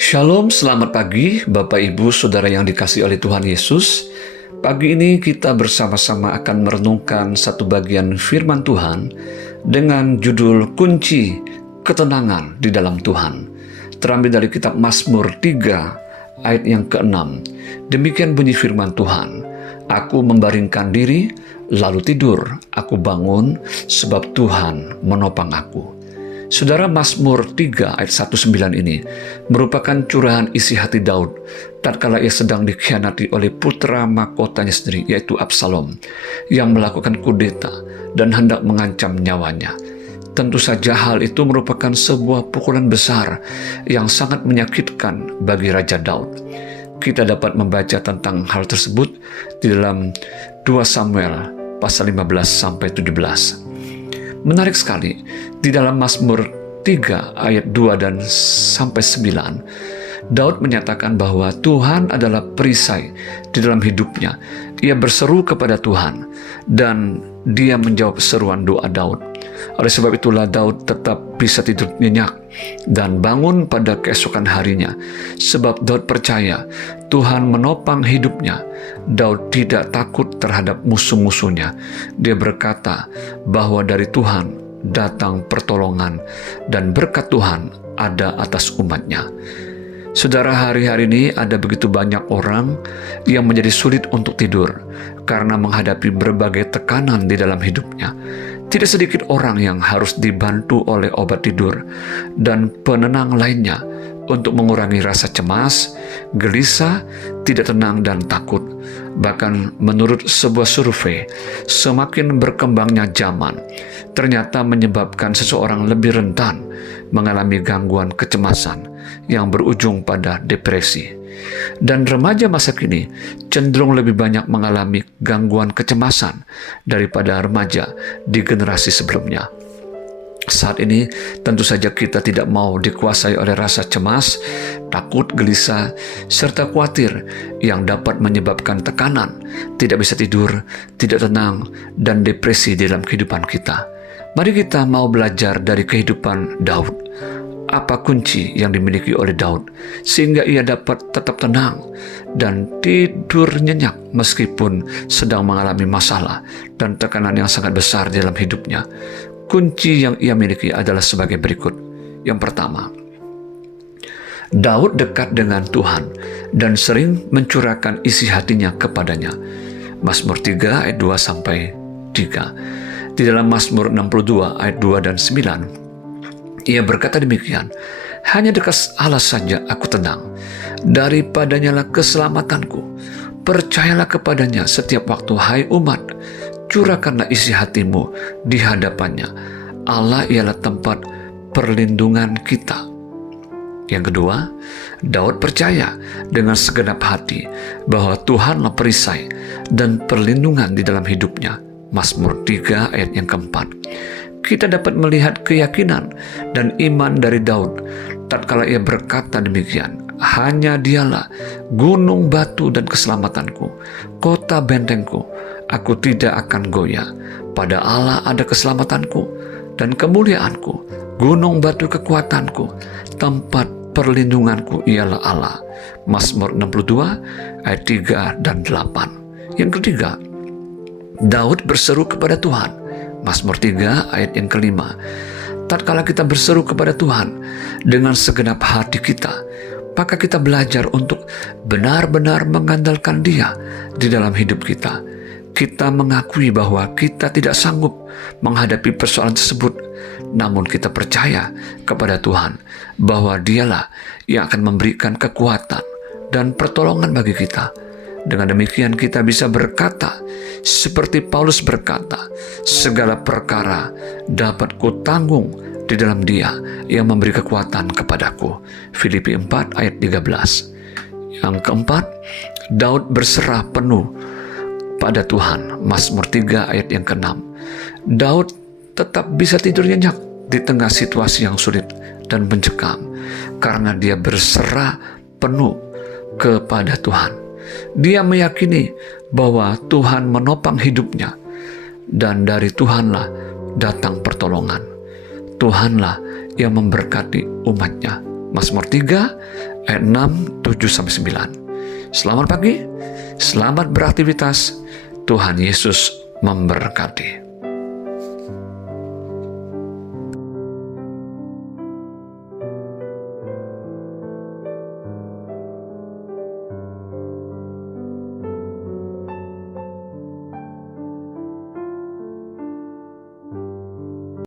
Shalom, selamat pagi Bapak Ibu Saudara yang dikasihi oleh Tuhan Yesus. Pagi ini kita bersama-sama akan merenungkan satu bagian firman Tuhan dengan judul Kunci Ketenangan di dalam Tuhan. Terambil dari kitab Mazmur 3 ayat yang ke-6. Demikian bunyi firman Tuhan. Aku membaringkan diri, lalu tidur. Aku bangun, sebab Tuhan menopang aku. Saudara, Mazmur 3 ayat 19 ini merupakan curahan isi hati Daud tatkala ia sedang dikhianati oleh putra mahkotanya sendiri, yaitu Absalom, yang melakukan kudeta dan hendak mengancam nyawanya. Tentu saja hal itu merupakan sebuah pukulan besar yang sangat menyakitkan bagi Raja Daud. Kita dapat membaca tentang hal tersebut di dalam 2 Samuel pasal 15-17. Menarik sekali, di dalam Mazmur 3 ayat 2 dan sampai 9, Daud menyatakan bahwa Tuhan adalah perisai di dalam hidupnya. Ia berseru kepada Tuhan dan dia menjawab seruan doa Daud. Oleh sebab itulah Daud tetap bisa tidur nyenyak dan bangun pada keesokan harinya. Sebab Daud percaya Tuhan menopang hidupnya. Daud tidak takut terhadap musuh-musuhnya. Dia berkata bahwa dari Tuhan datang pertolongan dan berkat Tuhan ada atas umatnya. Saudara, hari-hari ini ada begitu banyak orang yang menjadi sulit untuk tidur karena menghadapi berbagai tekanan di dalam hidupnya. Tidak sedikit orang yang harus dibantu oleh obat tidur dan penenang lainnya untuk mengurangi rasa cemas, gelisah, tidak tenang, dan takut. Bahkan menurut sebuah survei, semakin berkembangnya zaman ternyata menyebabkan seseorang lebih rentan mengalami gangguan kecemasan yang berujung pada depresi. Dan remaja masa kini cenderung lebih banyak mengalami gangguan kecemasan daripada remaja di generasi sebelumnya. Saat ini tentu saja kita tidak mau dikuasai oleh rasa cemas, takut, gelisah, serta khawatir yang dapat menyebabkan tekanan, tidak bisa tidur, tidak tenang, dan depresi dalam kehidupan kita. Mari kita mau belajar dari kehidupan Daud. Apa kunci yang dimiliki oleh Daud sehingga ia dapat tetap tenang dan tidur nyenyak meskipun sedang mengalami masalah dan tekanan yang sangat besar dalam hidupnya. Kunci yang ia miliki adalah sebagai berikut. Yang pertama, Daud dekat dengan Tuhan dan sering mencurahkan isi hatinya kepadanya. Mazmur 3 ayat 2-3. Di dalam Mazmur 62 ayat 2 dan 9, ia berkata demikian, hanya dekat Allah saja aku tenang, daripadanya lah keselamatanku. Percayalah kepadanya setiap waktu, hai umat, curahkanlah isi hatimu di hadapannya. Allah ialah tempat perlindungan kita. Yang kedua, Daud percaya dengan segenap hati bahwa Tuhanlah perisai dan perlindungan di dalam hidupnya. Mazmur 3 ayat yang keempat. Kita dapat melihat keyakinan dan iman dari Daud tatkala ia berkata demikian, hanya dialah gunung batu dan keselamatanku, kota bentengku, aku tidak akan goyah. Pada Allah ada keselamatanku dan kemuliaanku, gunung batu kekuatanku, tempat perlindunganku ialah Allah. Mazmur 62 ayat 3 dan 8. Yang ketiga, Daud berseru kepada Tuhan. Mazmur 3 ayat yang kelima. Tatkala kita berseru kepada Tuhan dengan segenap hati kita, maka kita belajar untuk benar-benar mengandalkan Dia di dalam hidup kita. Kita mengakui bahwa kita tidak sanggup menghadapi persoalan tersebut, namun kita percaya kepada Tuhan bahwa Dialah yang akan memberikan kekuatan dan pertolongan bagi kita. Dengan demikian kita bisa berkata seperti Paulus berkata, segala perkara dapat kutanggung di dalam Dia yang memberi kekuatan kepadaku. Filipi 4 ayat 13. Yang keempat, Daud berserah penuh pada Tuhan. Mazmur 3 ayat yang ke-6. Daud tetap bisa tidur nyenyak di tengah situasi yang sulit dan mencekam karena dia berserah penuh kepada Tuhan. Dia meyakini bahwa Tuhan menopang hidupnya dan dari Tuhanlah datang pertolongan. Tuhanlah yang memberkati umatnya. Mazmur 3 ayat 6, 7-9. Selamat pagi, selamat beraktivitas. Tuhan Yesus memberkati.